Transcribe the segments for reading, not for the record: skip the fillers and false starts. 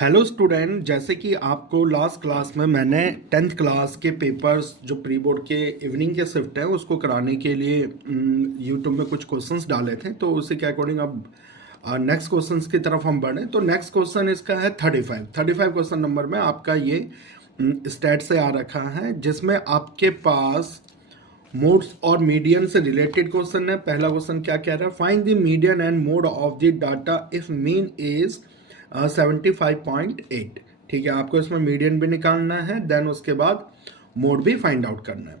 Hello student, जैसे कि आपको लास्ट क्लास में मैंने 10th क्लास के पेपर्स जो प्री बोर्ड के इवनिंग के शिफ्ट है उसको कराने के लिए यूट्यूब में कुछ क्वेश्चंस डाले थे। तो उसी के अकॉर्डिंग अब नेक्स्ट क्वेश्चंस की तरफ हम बढ़े। तो नेक्स्ट क्वेश्चन इसका है 35 क्वेश्चन नंबर में आपका ये स्टैट से आ रखा है, जिसमें आपके पास मोड्स और मीडियन से रिलेटेड क्वेश्चन है। पहला क्वेश्चन क्या कह रहा है, find the median and mode of the data if mean is 75.8। ठीक है, आपको इसमें मीडियन भी निकालना है, देन उसके बाद मोड भी फाइंड आउट करना है।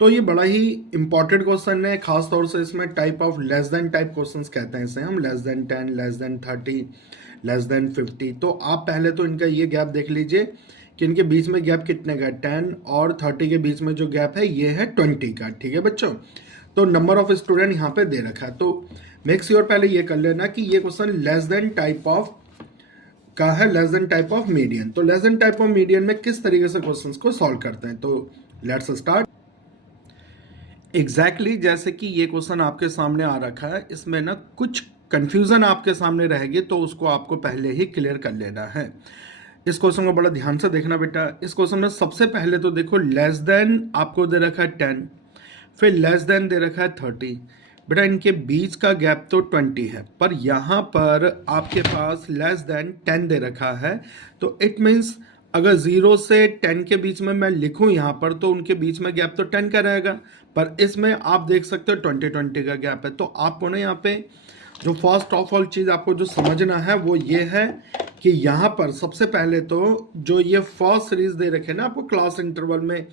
तो ये बड़ा ही इंपॉर्टेंट क्वेश्चन है, खास तौर से इसमें type of less than type questions कहते हैं इसे हम, less than 10, less than 30, less than 50। तो आप पहले तो इनका ये गैप देख लीजिए कि इनके बीच में गैप कितने का, 10 और 30 के बीच में जो गैप है ये है 20 का। ठीक है बच्चों, तो नंबर ऑफ स्टूडेंट यहाँ पे दे रखा है। तो मेक श्योर पहले ये कर लेना कि ये question less than type of का है, less than type of median. तो less than type of median में किस तरीके से क्वेश्चंस को सॉल्व करते हैं, तो लेट्स स्टार्ट। एग्जैक्टली जैसे कि ये क्वेश्चन आपके सामने आ रखा है, इसमें ना कुछ कंफ्यूजन आपके सामने रहेगी, तो उसको आपको पहले ही क्लियर कर लेना है। इस क्वेश्चन को बड़ा ध्यान से देखना बेटा। इस क्वेश्चन में सबसे पहले तो देखो, लेस देन आपको दे रखा है 10, फिर लेस देन दे रखा है 30। बेटा इनके बीच का गैप तो 20 है, पर यहाँ पर आपके पास लेस देन 10 दे रखा है। तो इट मीन्स अगर 0 से 10 के बीच में मैं लिखूं यहाँ पर, तो उनके बीच में गैप तो 10 का रहेगा, पर इसमें आप देख सकते हो 20 का गैप है। तो आपको ना यहाँ पे जो फर्स्ट ऑफ ऑल चीज़ आपको जो समझना है वो ये है कि यहाँ पर सबसे पहले तो जो ये फर्स्ट सीरीज दे रखे ना आपको क्लास इंटरवल में,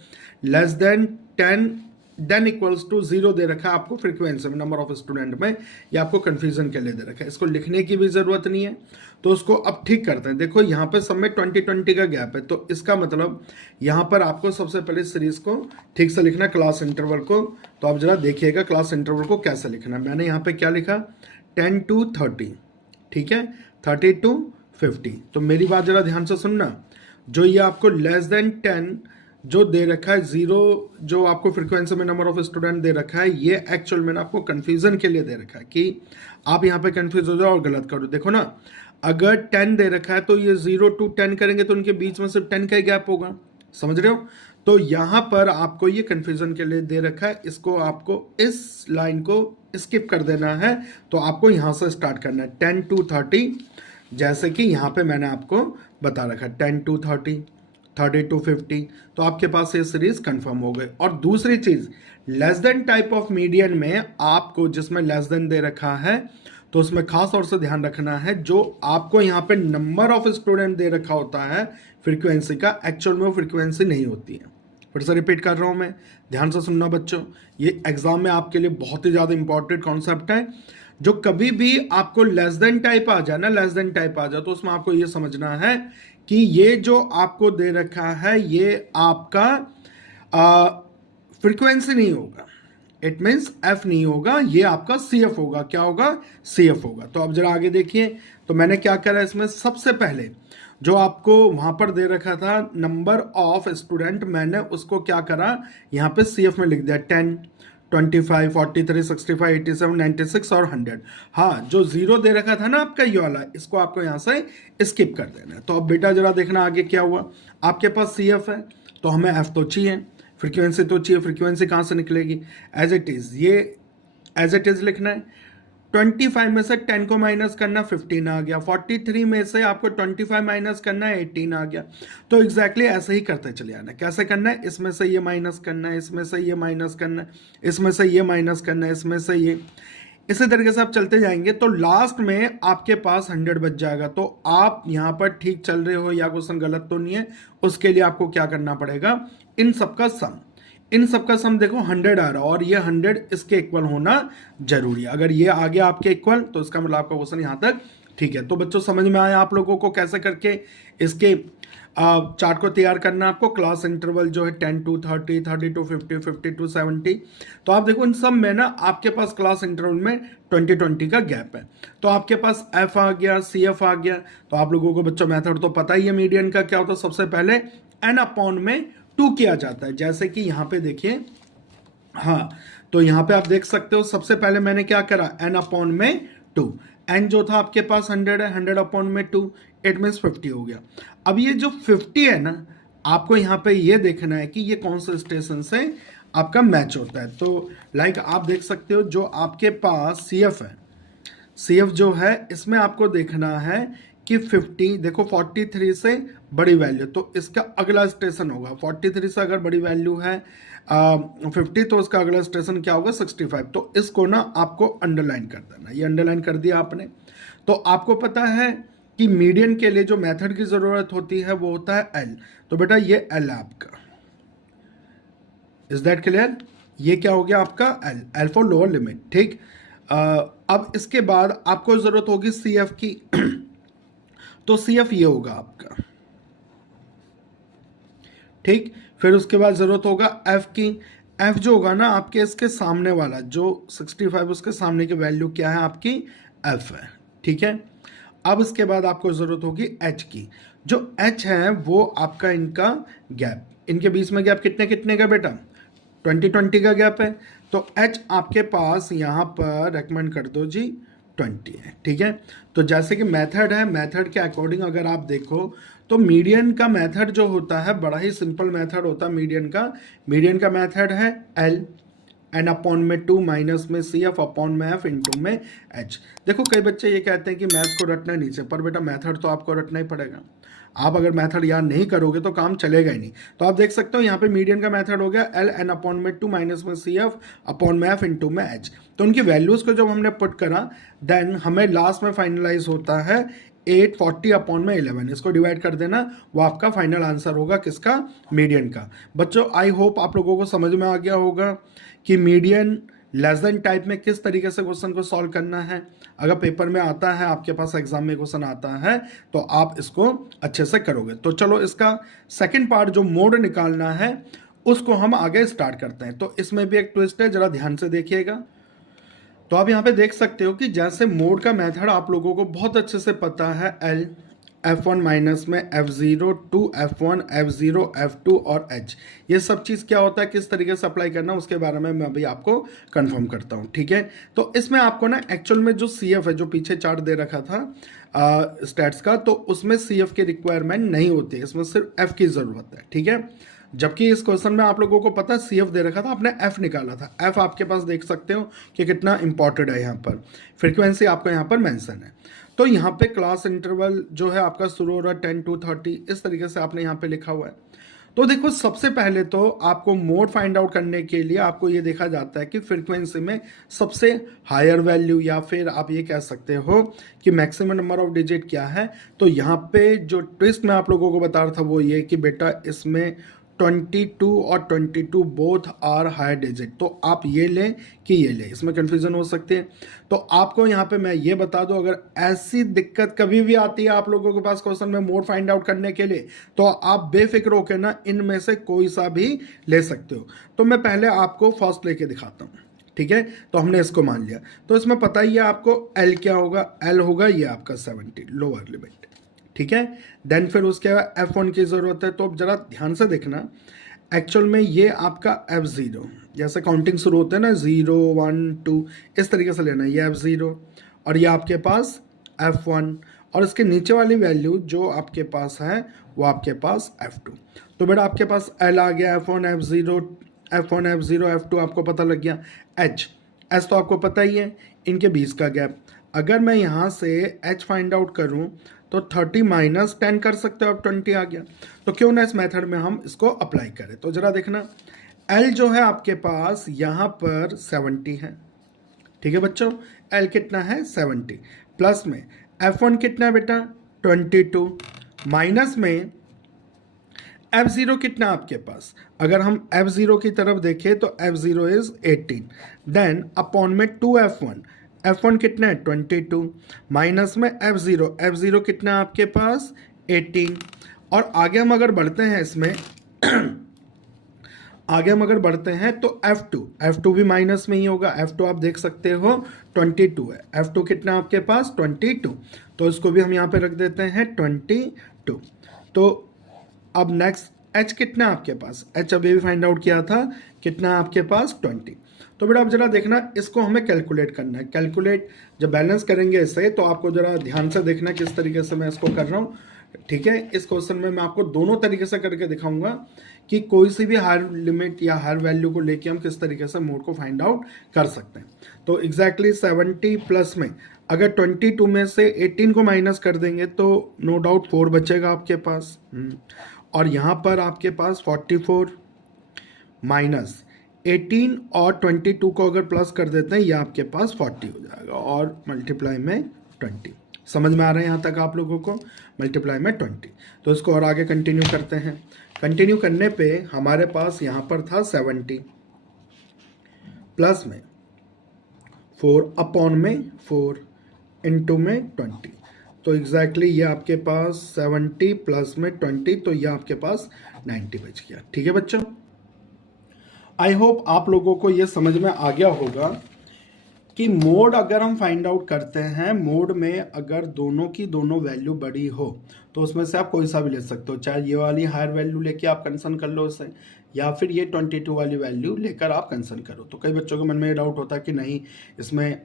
less than 10 than equals to 0 दे रखा है आपको फ्रीक्वेंसी में, नंबर ऑफ स्टूडेंट में, ये आपको कंफ्यूजन के लिए दे रखा है। इसको लिखने की भी जरूरत नहीं है, तो उसको अब ठीक करते हैं। देखो यहाँ पे सब में 20 का गैप है, तो इसका मतलब यहाँ पर आपको सबसे पहले सीरीज को ठीक से लिखना, क्लास इंटरवल को। तो आप जरा देखिएगा क्लास इंटरवल को कैसे लिखना। मैंने यहाँ पे क्या लिखा, 10 to 30, ठीक है, 30 to 50। तो मेरी बात जरा ध्यान से सुनना, जो ये आपको लेस देन 10 जो दे रखा है, 0 जो आपको फ्रीक्वेंसी में नंबर ऑफ स्टूडेंट दे रखा है, ये एक्चुअल में आपको कंफ्यूजन के लिए दे रखा है कि आप यहाँ पे कंफ्यूज हो जाओ और गलत करो। देखो ना, अगर 10 दे रखा है तो ये 0 to 10 करेंगे तो उनके बीच में सिर्फ 10 का ही गैप होगा, समझ रहे हो। तो यहाँ पर आपको ये कंफ्यूजन के लिए दे रखा है, इसको आपको इस लाइन को स्किप कर देना है। तो आपको यहाँ से स्टार्ट करना है 10 to 30, जैसे कि यहाँ पे मैंने आपको बता रखा है 10 to 30, 30 to 50। तो आपके पास ये सीरीज कंफर्म हो गई। और दूसरी चीज, less than type of median में आपको जिसमें लेस देन दे रखा है, तो उसमें खास तौर से ध्यान रखना है, जो आपको यहाँ पे नंबर ऑफ स्टूडेंट दे रखा होता है फ्रीक्वेंसी का, एक्चुअल में वो फ्रीक्वेंसी नहीं होती है। फिर से रिपीट कर रहा हूँ मैं, ध्यान से सुनना बच्चों, ये एग्जाम में आपके लिए बहुत ही ज़्यादा इंपॉर्टेंट कॉन्सेप्ट है। जो कभी भी आपको लेस देन टाइप आ जाए ना, लेस देन टाइप आ जाए, तो उसमें आपको ये समझना है कि ये जो आपको दे रखा है ये आपका फ्रीक्वेंसी नहीं होगा, इट मीन्स एफ नहीं होगा, ये आपका सी एफ होगा। क्या होगा, सी एफ होगा। तो अब जरा आगे देखिए, तो मैंने क्या करा इसमें, सबसे पहले जो आपको वहां पर दे रखा था नंबर ऑफ स्टूडेंट, मैंने उसको क्या करा यहाँ पे सी एफ में लिख दिया, 10, 25, 43, 65, 87, 96 और 100। हाँ, जो 0 दे रखा था ना आपका ये वाला, इसको आपको यहाँ से स्किप कर देना है। तो अब बेटा जरा देखना आगे क्या हुआ। आपके पास सी एफ है, तो हमें एफ तो चाहिए, फ्रीक्वेंसी तो चाहिए। फ्रीक्वेंसी कहाँ से निकलेगी, एज इट इज, ये एज इट इज लिखना है। 25 में से 10 को माइनस करना, 15 आ गया। 43 में से आपको 25 माइनस करना है, 18 आ गया। तो एग्जैक्टली ऐसे ही करते चले आना। कैसे करना है, इसमें से ये माइनस करना है, इसमें से ये माइनस करना है, इसमें से ये माइनस करना है, इसमें से ये, इसी तरीके से आप चलते जाएंगे, तो लास्ट में आपके पास 100 बच जाएगा। तो आप यहाँ पर ठीक चल रहे हो या क्वेश्चन गलत तो नहीं है, उसके लिए आपको क्या करना पड़ेगा, इन सबका सम, इन सबका सम देखो 100 आ रहा है, और ये 100 इसके इक्वल होना जरूरी है। अगर ये आ गया आपके इक्वल, तो इसका मतलब आपका क्वेश्चन यहाँ तक ठीक है। तो बच्चों समझ में आया आप लोगों को कैसे करके इसके चार्ट को तैयार करना। आपको क्लास इंटरवल जो है 10 to 30, 30 to 50, 50 to 70। तो आप देखो इन सब में ना आपके पास क्लास इंटरवल में 20 का गैप है। तो आपके पास एफ आ गया, सी एफ आ गया। तो आप लोगों को बच्चों मेथड तो पता ही है मीडियन का क्या होता है, सबसे पहले एन अपॉन में 2 किया जाता है। जैसे कि यहाँ पे देखिए, हाँ, तो यहाँ पे आप देख सकते हो, सबसे पहले मैंने क्या करा, एन अपॉन में 2, एन जो था आपके पास 100 है, 100 अपॉन में 2, इट मीन्स 50 हो गया। अब ये जो 50 है ना, आपको यहाँ पे ये देखना है कि ये कौन से स्टेशन से आपका मैच होता है। तो लाइक आप देख सकते हो जो आपके पास सी एफ है, सी एफ जो है इसमें आपको देखना है कि 50, देखो 43 से बड़ी वैल्यू, तो इसका अगला स्टेशन होगा 43 से अगर बड़ी वैल्यू है 50, तो इसका अगला स्टेशन क्या होगा 65। तो इसको ना आपको अंडरलाइन कर देना, ये अंडरलाइन कर दिया आपने। तो आपको पता है कि मीडियन के लिए जो मेथड की ज़रूरत होती है वो होता है एल। तो बेटा ये एल है आपका, इज दैट क्लियर? ये क्या हो गया आपका L, L for lower limit, ठीक। अब इसके बाद आपको ज़रूरत होगी सी एफ की तो सी एफ ये होगा आपका, ठीक। फिर उसके बाद ज़रूरत होगा एफ की, एफ जो होगा ना आपके इसके सामने वाला जो 65 उसके सामने की वैल्यू क्या है आपकी एफ है, ठीक है। अब इसके बाद आपको ज़रूरत होगी एच की, जो एच है वो आपका इनका गैप, इनके बीच में गैप कितने कितने का बेटा 20 का गैप है। तो एच आपके पास यहाँ पर रेकमेंड कर दो जी 20 है, ठीक है। तो जैसे कि मेथड है, मेथड के अकॉर्डिंग अगर आप देखो तो मीडियन का मेथड जो होता है बड़ा ही सिंपल मेथड होता है मीडियन का मेथड है एल एन अपॉन में 2 माइनस में सी एफ अपॉन में एफ इंटू में एच। देखो कई बच्चे ये कहते हैं कि मैथ्स को रटना है नीचे, पर बेटा मेथड तो आपको रटना ही पड़ेगा। आप अगर मेथड याद नहीं करोगे तो काम चलेगा ही नहीं। तो आप देख सकते हो यहाँ पे मीडियन का मेथड हो गया एल एन अपॉन में 2 माइनस में सी एफ अपॉन में एफ इंटू में एच। तो उनकी वैल्यूज़ को जब हमने पुट करा देन हमें लास्ट में फाइनलाइज होता है 840 अपॉन में 11, इसको डिवाइड कर देना, वो आपका फाइनल आंसर होगा किसका मीडियन का। बच्चों आई होप आप लोगों को समझ में आ गया होगा कि मीडियन लेस देन टाइप में किस तरीके से क्वेश्चन को सॉल्व करना है। अगर पेपर में आता है, आपके पास एग्जाम में क्वेश्चन आता है तो आप इसको अच्छे से करोगे। तो चलो इसका सेकंड पार्ट जो मोड निकालना है उसको हम आगे स्टार्ट करते हैं। तो इसमें भी एक ट्विस्ट है, जरा ध्यान से देखिएगा। तो आप यहाँ पे देख सकते हो कि जैसे मोड का मेथड आप लोगों को बहुत अच्छे से पता है, एल F1 माइनस में F0 to F1 F0 F2 और H, ये सब चीज़ क्या होता है, किस तरीके से अप्लाई करना उसके बारे में मैं अभी आपको कंफर्म करता हूँ, ठीक है। तो इसमें आपको ना एक्चुअल में जो CF है, जो पीछे चार्ट दे रखा था स्टैट्स का, तो उसमें CF की रिक्वायरमेंट नहीं होती है, इसमें सिर्फ F की ज़रूरत है, ठीक है। जबकि इस क्वेश्चन में आप लोगों को पता है CF दे रखा था, आपने F निकाला था। F आपके पास देख सकते हो कि कितना इंपॉर्टेंट है, यहाँ पर फ्रीक्वेंसी आपको यहाँ पर मेंशन है। तो यहाँ पे क्लास इंटरवल जो है आपका शुरू हो रहा है 10 to 30, इस तरीके से आपने यहाँ पे लिखा हुआ है। तो देखो सबसे पहले तो आपको मोड फाइंड आउट करने के लिए आपको ये देखा जाता है कि फ्रीक्वेंसी में सबसे हायर वैल्यू, या फिर आप ये कह सकते हो कि मैक्सिमम नंबर ऑफ डिजिट क्या है। तो यहाँ पे जो ट्विस्ट मैं आप लोगों को बता रहा था वो ये कि बेटा इसमें 22 और 22 बोथ आर हाई डिजिट, तो आप ये लें कि ये लें, इसमें कन्फ्यूजन हो सकती है। तो आपको यहाँ पे मैं ये बता दूं, अगर ऐसी दिक्कत कभी भी आती है आप लोगों के पास क्वेश्चन में मोड फाइंड आउट करने के लिए, तो आप बेफिक्र होकर ना इनमें से कोई सा भी ले सकते हो। तो मैं पहले आपको फर्स्ट लेके दिखाता हूँ, ठीक है। तो हमने इसको मान लिया, तो इसमें पता ही है आपको एल क्या होगा, एल होगा ये आपका 70 लोअर लिमिट, ठीक है। देन फिर उसके बाद F1 की ज़रूरत है। तो अब जरा ध्यान से देखना, एक्चुअल में ये आपका F0, जैसे काउंटिंग शुरू होते हैं ना 0 1 2 इस तरीके से लेना, ये F0 और ये आपके पास F1 और इसके नीचे वाली वैल्यू जो आपके पास है वो आपके पास F2। तो बेटा आपके पास L आ गया, F1 F0 F2 आपको पता लग गया। H तो आपको पता ही है, इनके बीच का गैप। अगर मैं यहाँ से H फाइंड आउट करूँ तो 30 माइनस 10 कर सकते हो, अब 20 आ गया। तो क्यों ना इस मेथड में हम इसको अप्लाई करें। तो जरा देखना, L जो है आपके पास यहाँ पर 70 है, ठीक है बच्चों। L कितना है 70, प्लस में F1 कितना है बेटा 22, माइनस में F0 कितना आपके पास, अगर हम F0 की तरफ देखें तो F0 इज 18, देन अपॉन में 2F1, F1 कितना है 22, माइनस में F0 कितना है आपके पास 18। और आगे हम अगर बढ़ते हैं इसमें आगे हम अगर बढ़ते हैं तो F2 भी माइनस में ही होगा। F2 आप देख सकते हो 22 है, F2 कितना आपके पास 22, तो इसको भी हम यहाँ पे रख देते हैं 22। तो अब नेक्स्ट H कितना आपके पास, H अभी भी फाइंड आउट किया था, कितना आपके पास 20। तो बेटा अब जरा देखना, इसको हमें कैलकुलेट करना है। कैलकुलेट जब बैलेंस करेंगे इससे, तो आपको जरा ध्यान से देखना किस तरीके से मैं इसको कर रहा हूँ। ठीक है, इस क्वेश्चन में मैं आपको दोनों तरीके से करके दिखाऊंगा कि कोई सी भी हायर लिमिट या हायर वैल्यू को लेके हम किस तरीके से मोड को फाइंड आउट कर सकते हैं। तो एग्जैक्टली 70 प्लस में अगर 22 में से 18 को माइनस कर देंगे तो नो डाउट 4 बचेगा आपके पास। और यहाँ पर आपके पास 44 माइनस 18 और 22 को अगर प्लस कर देते हैं, ये आपके पास 40 हो जाएगा और मल्टीप्लाई में 20। समझ में आ रहा है यहाँ तक आप लोगों को? मल्टीप्लाई में 20। तो इसको और आगे कंटिन्यू करते हैं। कंटिन्यू करने पे हमारे पास यहाँ पर था 70 प्लस में 4 अपॉन में 4 इंटू में 20। तो एग्जैक्टली ये आपके पास 70 प्लस में 20, तो ये आपके पास 90 बच गया। ठीक है बच्चों, आई होप आप लोगों को ये समझ में आ गया होगा कि मोड अगर हम फाइंड आउट करते हैं, मोड में अगर दोनों की दोनों वैल्यू बड़ी हो तो उसमें से आप कोई सा भी ले सकते हो। चाहे ये वाली हायर वैल्यू लेके आप कंसर्न कर लो उसे, या फिर ये 22 वाली वैल्यू लेकर आप कंसर्न करो। तो कई बच्चों के मन में ये डाउट होता है कि नहीं, इसमें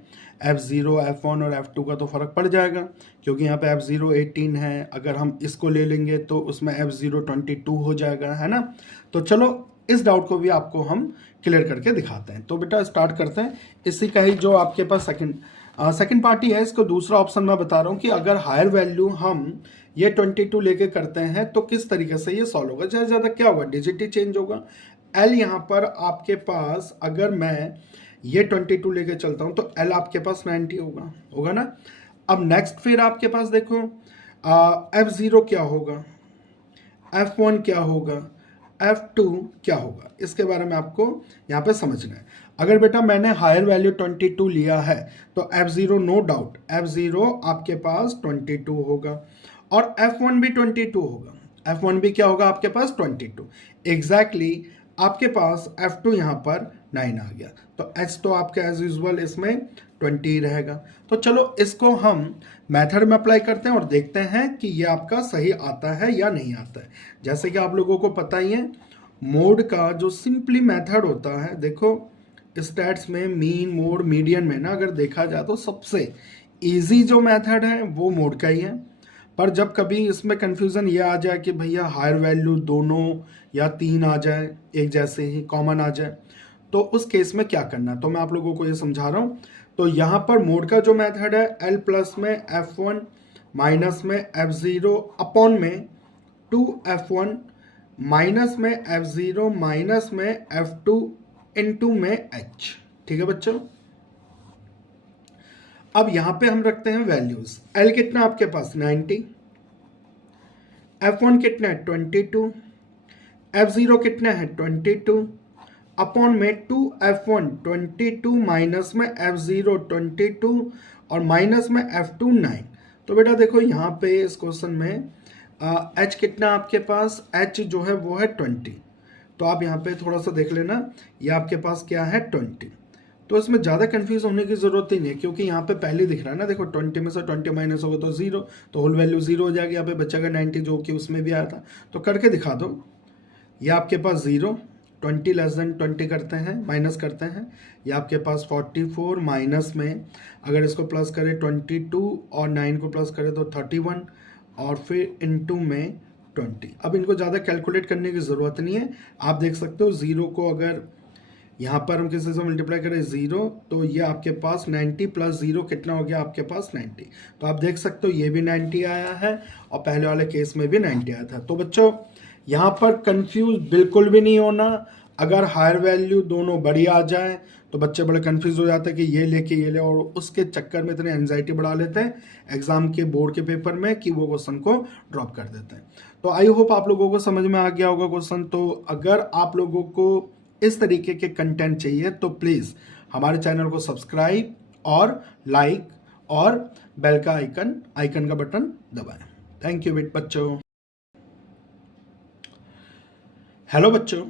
F0, F1 और F2 का तो फ़र्क पड़ जाएगा, क्योंकि यहाँ पे F0 18 है, अगर हम इसको ले लेंगे तो उसमें F0 22 हो जाएगा, है ना। तो चलो इस डाउट को भी आपको हम क्लियर करके दिखाते हैं। तो बेटा स्टार्ट करते हैं। इसी का ही जो आपके पास सेकंड पार्टी है, इसको दूसरा ऑप्शन मैं बता रहा हूँ कि अगर हायर वैल्यू हम ये 22 लेके करते हैं तो किस तरीके से ये सॉल्व होगा। ज़्यादा ज़्यादा क्या होगा, डिजिट ही चेंज होगा। एल यहाँ पर आपके पास अगर मैं ये 22 लेके चलता हूँ तो एल आपके पास 90 होगा ना। अब नेक्स्ट फिर आपके पास देखो F0 क्या होगा, F1 क्या होगा, F2 क्या होगा, इसके बारे में आपको यहाँ पे समझना है। अगर बेटा मैंने हायर वैल्यू 22 लिया है तो F0 नो डाउट F0 आपके पास 22 होगा और F1 भी 22 होगा। F1 भी क्या होगा आपके पास 22। एग्जैक्टली आपके पास F2 यहाँ पर 9 आ गया, तो H तो आपका एज यूजुअल इसमें 20 रहेगा। तो चलो इसको हम मेथड में अप्लाई करते हैं और देखते हैं कि ये आपका सही आता है या नहीं आता है। जैसे कि आप लोगों को पता ही है, मोड का जो सिंपली मेथड होता है, देखो स्टैट्स में मीन, मोड, मीडियन में ना अगर देखा जाए तो सबसे इजी जो मेथड है वो मोड का ही है। पर जब कभी इसमें कन्फ्यूज़न ये आ जाए कि भैया हायर वैल्यू दोनों या 3 आ जाए, एक जैसे ही कॉमन आ जाए, तो उस केस में क्या करना है, तो मैं आप लोगों को ये समझा रहा हूँ। तो यहाँ पर मोड का जो मेथड है, L प्लस में F1 माइनस में F0 अपॉन में 2F1 माइनस में F0 माइनस में F2 इनटू में H। ठीक है बच्चों, अब यहां पे हम रखते हैं वैल्यूज। L कितना आपके पास 90, F1 कितना है 22, F0 कितना है 22 अपॉन में 2F1 22 माइनस में F0 22 और माइनस में F2 9। तो बेटा देखो यहाँ पे इस क्वेश्चन में H कितना आपके पास, H जो है वो है 20। तो आप यहाँ पे थोड़ा सा देख लेना, ये आपके पास क्या है 20। तो इसमें ज़्यादा कंफ्यूज होने की ज़रूरत ही नहीं है, क्योंकि यहाँ पे पहले दिख रहा है ना, देखो 20 में से 20 माइनस होगा तो 0, तो होल वैल्यू 0 हो जाएगी। यहाँ पे बचेगा 90 जो कि उसमें भी आया था। तो करके दिखा दो, ये आपके पास 0, 20 लेस देन 20 करते हैं, माइनस करते हैं, ये आपके पास 44 माइनस में अगर इसको प्लस करें 22 और 9 को प्लस करें तो 31 और फिर इनटू में 20। अब इनको ज़्यादा कैलकुलेट करने की ज़रूरत नहीं है, आप देख सकते हो 0 को अगर यहाँ पर हम किसी से मल्टीप्लाई करें 0, तो ये आपके पास 90 प्लस 0 कितना हो गया आपके पास 90। तो आप देख सकते हो ये भी 90 आया है और पहले वाले केस में भी 90 आया था। तो बच्चों यहाँ पर कंफ्यूज बिल्कुल भी नहीं होना। अगर हायर वैल्यू दोनों बड़ी आ जाए तो बच्चे बड़े कंफ्यूज हो जाते हैं कि ये लेके ये ले, और उसके चक्कर में इतने एंजाइटी बढ़ा लेते हैं एग्जाम के बोर्ड के पेपर में कि वो क्वेश्चन को ड्रॉप कर देते हैं। तो आई होप आप लोगों को समझ में आ गया होगा क्वेश्चन। तो अगर आप लोगों को इस तरीके के कंटेंट चाहिए तो प्लीज़ हमारे चैनल को सब्सक्राइब और लाइक और बेल का आइकन का बटन दबाएं। थैंक यू बच्चों। हेलो बच्चों,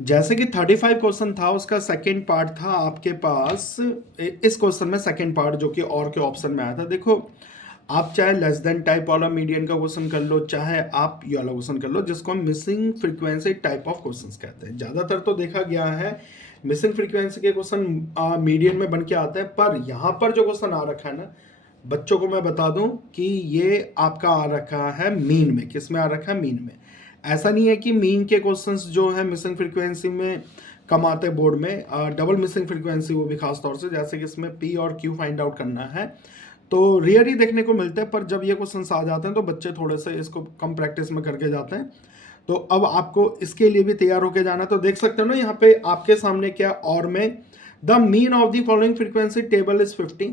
जैसे कि 35 क्वेश्चन था, उसका सेकेंड पार्ट था आपके पास। इस क्वेश्चन में सेकेंड पार्ट जो कि और के ऑप्शन में आया था, देखो आप चाहे लेस देन टाइप वाला मीडियन का क्वेश्चन कर लो, चाहे आप ये वाला क्वेश्चन कर लो जिसको हम missing frequency type of questions कहते हैं। ज़्यादातर तो देखा गया है मिसिंग फ्रीक्वेंसी के क्वेश्चन मीडियन में बन के आते हैं, पर यहाँ पर जो क्वेश्चन आ रखा है ना बच्चों को मैं बता दूं कि ये आपका आ रखा है मीन में। किस में आ रखा है? मीन में। ऐसा नहीं है कि मीन के क्वेश्चंस जो है मिसिंग फ्रीक्वेंसी में कम आते हैं बोर्ड में, डबल मिसिंग फ्रीक्वेंसी, वो भी खास तौर से, जैसे कि इसमें पी और क्यू फाइंड आउट करना है, तो रेयर ही देखने को मिलते हैं। पर जब ये क्वेश्चंस आ जाते हैं तो बच्चे थोड़े से इसको कम प्रैक्टिस में करके जाते हैं। तो अब आपको इसके लिए भी तैयार होके जाना। तो देख सकते हो ना यहाँ पे आपके सामने क्या, और में the mean of the following frequency table is 50,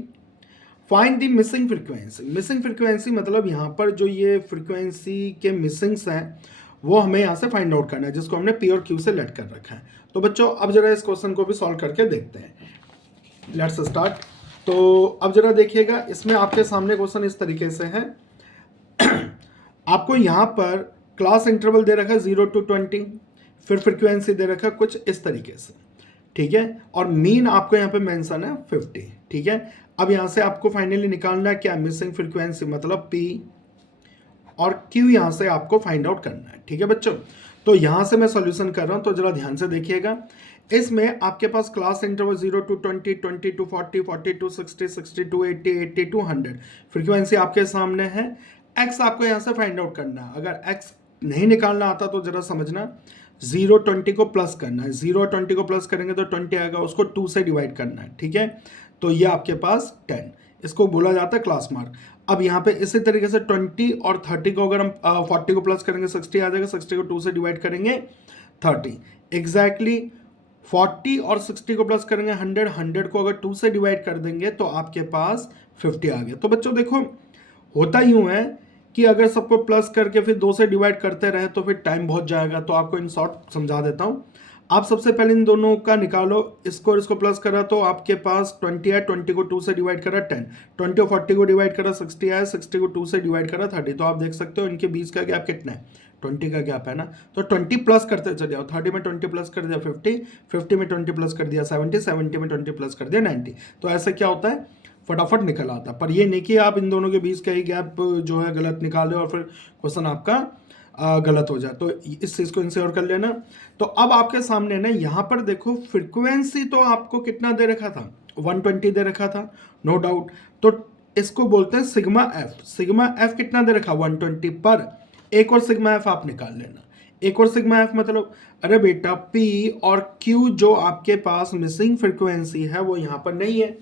find the missing frequency. Missing frequency मतलब यहाँ पर जो ये फ्रीक्वेंसी के मिसिंग्स हैं वो हमें यहाँ से फाइंड आउट करना है, जिसको हमने पी और क्यू से लेट कर रखा है। तो बच्चों अब जरा इस क्वेश्चन को भी सॉल्व करके देखते हैं। Let's start. तो अब जरा देखिएगा, इसमें आपके सामने क्वेश्चन इस तरीके से है। आपको यहाँ पर क्लास इंटरवल दे रखा है 0 to 20, फिर फ्रीक्वेंसी दे रखा है कुछ इस तरीके से, ठीक है, और मीन आपको यहाँ पे मेंशन है 50, ठीक है। अब यहाँ से आपको फाइनली निकालना है क्या, मिसिंग फ्रीक्वेंसी मतलब P और Q यहाँ से आपको फाइंड आउट करना है, ठीक है बच्चों। तो यहाँ से मैं सॉल्यूशन कर रहा हूँ, तो जरा ध्यान से देखिएगा। इसमें आपके पास class interval 0 to 20, 20 to 40, 40 to 60, 60 to 80, 80 to 100 frequency आपके सामने है। X आपको यहाँ से फाइंड आउट करना है। अगर X नहीं निकालना आता तो जरा समझना, 0 20 को प्लस करना है, 0 20 को प्लस करेंगे तो 20 आएगा, उसको 2 से डिवाइड करना है, ठीक है। तो ये आपके पास 10, इसको बोला जाता है क्लास मार्क। अब यहाँ पे इसी तरीके से 20 और 30 को अगर हम 40 को प्लस करेंगे 60 आ जाएगा, 60 को 2 से डिवाइड करेंगे 30, एग्जैक्टली 40 और 60 को प्लस करेंगे 100, 100 को अगर 2 से डिवाइड कर देंगे तो आपके पास 50 आ गया। तो बच्चों देखो होता यूं है कि अगर सबको प्लस करके फिर 2 से डिवाइड करते रहे तो फिर टाइम बहुत जाएगा। तो आपको इन शॉर्ट समझा देता हूं। आप सबसे पहले इन दोनों का निकालो, इसको और इसको प्लस करा तो आपके पास 20 है, 20 को 2 से डिवाइड करा 10, 20 और 40 को डिवाइड करा 60 आया, 60 को 2 से डिवाइड करा 30। तो आप देख सकते हो इनके बीच का गैप कितना है, 20 का गैप है ना। तो 20 प्लस करते चले जाओ, 30 में 20 प्लस कर दिया 50, 50 में 20 प्लस कर दिया 70, 70 में 20 प्लस कर दिया 90। तो ऐसे क्या होता है, फटाफट निकल आता। पर ये नहीं कि आप इन दोनों के बीच का ही गैप जो है गलत निकाले और फिर क्वेश्चन आपका गलत हो जाए। तो इस चीज को इंश्योर कर लेना। तो अब आपके सामने ना यहाँ पर देखो फ्रीक्वेंसी तो आपको कितना दे रखा था, 120 दे रखा था, नो डाउट। तो इसको बोलते हैं सिग्मा एफ। सिग्मा एफ कितना दे रखा, 120, पर एक और सिग्मा एफ आप निकाल लेना। एक और सिग्मा एफ मतलब, अरे बेटा पी और क्यू जो आपके पास मिसिंग फ्रीक्वेंसी है वो यहाँ पर नहीं है,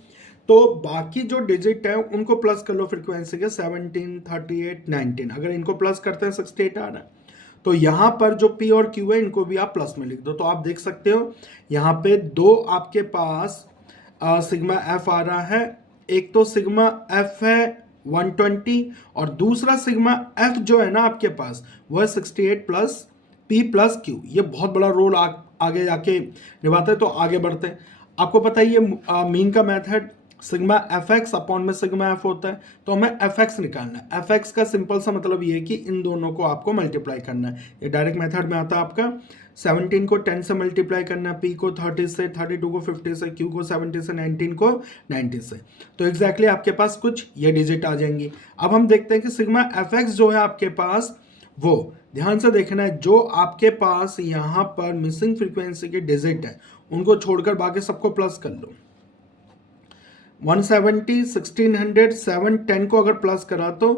तो बाकी जो डिजिट है उनको प्लस कर लो फ्रीक्वेंसी के, 17, 38, 19। अगर इनको प्लस करते हैं 68 आ रहा है। तो यहाँ पर जो P और Q है इनको भी आप प्लस में लिख दो। तो आप देख सकते हो यहाँ पे दो आपके पास सिग्मा एफ आ रहा है। एक तो सिग्मा एफ है 120 और दूसरा सिग्मा एफ जो है ना आपके पास वो है 68 प्लस P प्लस Q। ये बहुत बड़ा रोल आगे जाके निभाते हैं। तो आगे बढ़ते हैं। आपको पता है ये मीन का method sigma F x upon में सिग्मा एफ होता है, तो हमें एफ एक्स निकालना है। एफ एक्स का सिंपल सा मतलब ये है कि इन दोनों को आपको मल्टीप्लाई करना है। ये डायरेक्ट मेथड में आता है आपका। 17 को 10 से मल्टीप्लाई करना है, पी को 30 से, 32 को 50 से, क्यू को 70 से, 19 को 90 से। तो एग्जैक्टली आपके पास कुछ ये डिजिट आ जाएंगी। अब हम देखते हैं कि सिग्मा एफ एक्स जो है आपके पास, वो ध्यान से देखना है, जो आपके पास यहाँ पर मिसिंग फ्रीक्वेंसी के डिजिट है उनको छोड़कर बाकी सबको प्लस कर लो। 170, 1600, 710 को अगर प्लस करा तो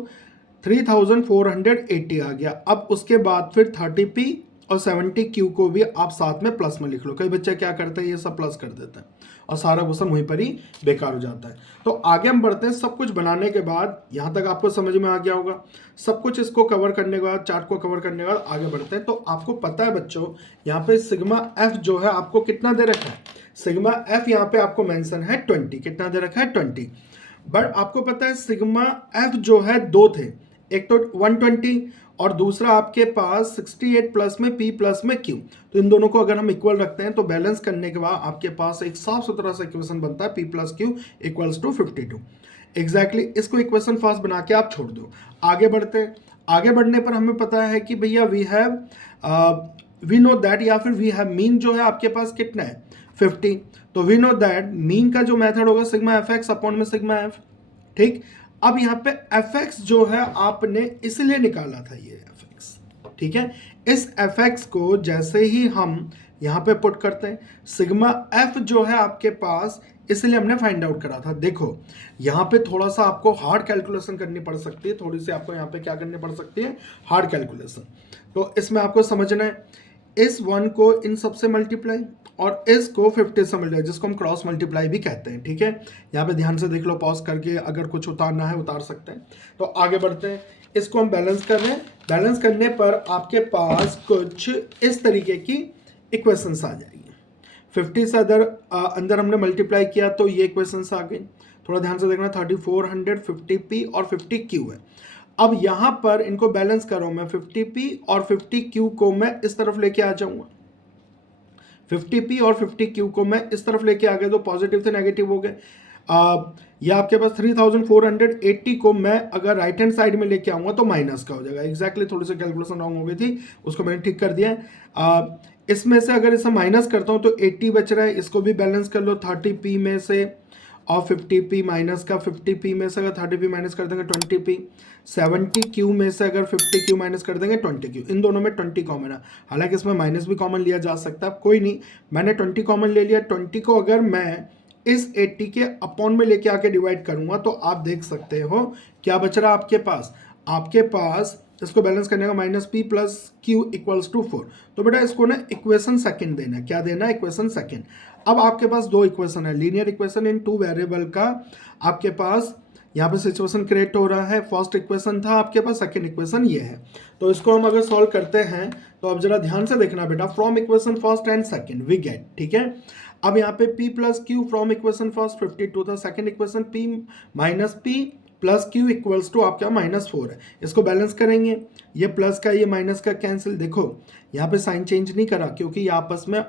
3480 आ गया। अब उसके बाद फिर 30p और 70q को भी आप साथ में प्लस में लिख लो। कई बच्चे क्या करते हैं, ये सब प्लस कर देते हैं और सारा क्वेश्चन वहीं पर ही बेकार हो जाता है। तो आगे हम बढ़ते हैं। सब कुछ बनाने के बाद यहाँ तक आपको समझ में आ गया होगा। सब कुछ इसको कवर करने के बाद, चार्ट को कवर करने के बाद आगे बढ़ते हैं। तो आपको पता है बच्चों, यहाँ पे सिग्मा एफ जो है आपको कितना दे रखा है, सिग्मा एफ यहाँ पे आपको मेंशन है 20। कितना दे रखा है, 20। बट आपको पता है सिग्मा एफ जो है दो थे, एक तो 120 और दूसरा आपके पास 68 प्लस में P प्लस में Q। तो इन दोनों को अगर हम इक्वल रखते हैं तो बैलेंस करने के बाद आपके पास एक साफ सुथरा सा इक्वेशन बनता है, P plus Q equals to 52। Exactly इसको इक्वेशन फास्ट बना के आप छोड़ दो। आगे बढ़ते हैं। आगे बढ़ने पर हमें पता है कि भैया वी नो दैट, या फिर वी हैव मीन जो है आपके पास कितना है, 50। तो वी नो दैट मीन का जो मेथड होगा सिग्मा एफ एक्स अपॉन में सिग्मा एफ। ठीक, अब यहाँ पे एफ एक्स जो है आपने इसलिए निकाला था ये एफ एक्स, ठीक है। इस एफ एक्स को जैसे ही हम यहाँ पे पुट करते हैं। सिग्मा एफ जो है आपके पास, इसलिए हमने फाइंड आउट करा था। देखो यहाँ पे थोड़ा सा आपको हार्ड कैलकुलेशन करनी पड़ सकती है, थोड़ी सी आपको यहाँ पे क्या करनी पड़ सकती है, हार्ड कैलकुलेशन। तो इसमें आपको समझना है, इस 1 को इन सबसे मल्टीप्लाई और इसको 50 से मल्टीप्लाई, जिसको हम क्रॉस मल्टीप्लाई भी कहते हैं। ठीक है, यहाँ पे ध्यान से देख लो, पॉज करके, अगर कुछ उतारना है उतार सकते हैं। तो आगे बढ़ते हैं, इसको हम बैलेंस कर रहे हैं। बैलेंस करने पर आपके पास कुछ इस तरीके की इक्वेशंस आ जाएगी। 50 से अंदर हमने मल्टीप्लाई किया तो ये इक्वेशंस आ गई। थोड़ा ध्यान से देखना, 3400 50p और 50q है। अब यहाँ पर इनको बैलेंस करो, मैं 50p और 50q को मैं इस तरफ लेके आ जाऊंगा। 50p और 50q को मैं इस तरफ लेके आ गया तो पॉजिटिव से नेगेटिव हो गए। या आपके पास 3480 को मैं अगर राइट हैंड साइड में लेके आऊंगा तो माइनस का हो जाएगा। एग्जैक्टली थोड़ी सी कैलकुलेशन रॉन्ग हो गई थी, उसको मैंने ठीक कर दिया है। इसमें से अगर इसे माइनस करता हूं तो 80 बच रहा है, इसको भी बैलेंस कर लो। 30p में से और 50p माइनस का, 50p में से अगर 30p माइनस कर देंगे 20p, 70q में से अगर 50q माइनस कर देंगे 20q। इन दोनों में 20 कॉमन है, हालांकि इसमें माइनस भी कॉमन लिया जा सकता है, कोई नहीं, मैंने 20 कॉमन ले लिया। 20 को अगर मैं इस 80 के अपॉन में लेके आके डिवाइड करूंगा तो आप देख सकते हो क्या बच रहा आपके पास। आपके पास इसको बैलेंस करने का -p plus q equals to 4। तो बेटा इसको ना इक्वेशन सेकंड देना है। क्या देना है? Equation second. अब आपके पास दो इक्वेशन है, linear equation in two variable का आपके पास यहाँ पे सिचुएशन क्रिएट हो रहा है। फर्स्ट इक्वेशन था आपके पास, सेकंड इक्वेशन ये है। तो इसको हम अगर सॉल्व करते हैं तो अब जरा ध्यान से देखना बेटा, from equation first and second we get, ठीक है। अब यहाँ पे p plus Q from equation first 52 था, second equation p minus p plus Q equals to आपका -4 है। इसको बैलेंस करेंगे, ये प्लस का ये माइनस का कैंसिल। देखो यहाँ पे साइन चेंज नहीं करा क्योंकि ये आपस में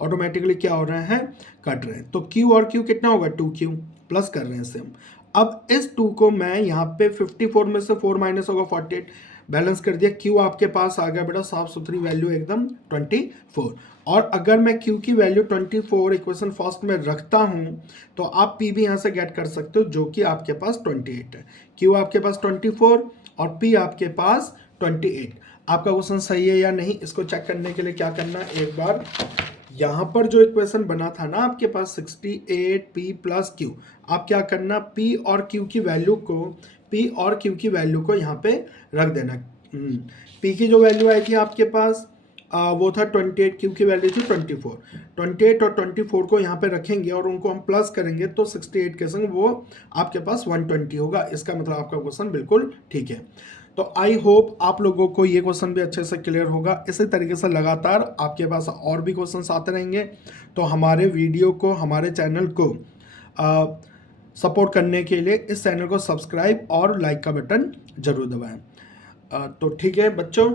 ऑटोमेटिकली क्या हो रहे हैं, कट रहे हैं। तो q और q कितना होगा, 2q, प्लस कर रहे हैं इसे हम। अब इस 2 को मैं यहाँ पे 54 में से 4 माइनस होगा 48, बैलेंस कर दिया। q आपके पास आ गया बेटा साफ सुथरी वैल्यू एकदम 24। और अगर मैं q की वैल्यू 24 इक्वेशन फर्स्ट में रखता हूं तो आप p भी यहां से गेट कर सकते हो, जो कि आपके पास 28 है। q आपके पास 24 और p आपके पास 28। आपका क्वेश्चन सही है या नहीं, इसको चेक करने के लिए क्या करना है, एक बार यहां पर जो इक्वेशन बना था ना आपके पास 68p प्लस q, आप क्या करना, p और q की वैल्यू को यहाँ पे रख देना। p की जो वैल्यू आई थी आपके पास वो था 28, q की वैल्यू थी 24। 28 और 24 को यहाँ पे रखेंगे और उनको हम प्लस करेंगे तो 68 के संग वो आपके पास 120 होगा। इसका मतलब आपका क्वेश्चन बिल्कुल ठीक है। तो आई होप आप लोगों को ये क्वेश्चन भी अच्छे से क्लियर होगा। इसी तरीके से लगातार आपके पास और भी क्वेश्चंस आते रहेंगे। तो हमारे वीडियो को, हमारे चैनल को सपोर्ट करने के लिए इस चैनल को सब्सक्राइब और लाइक का बटन जरूर दबाएं। तो ठीक है बच्चों,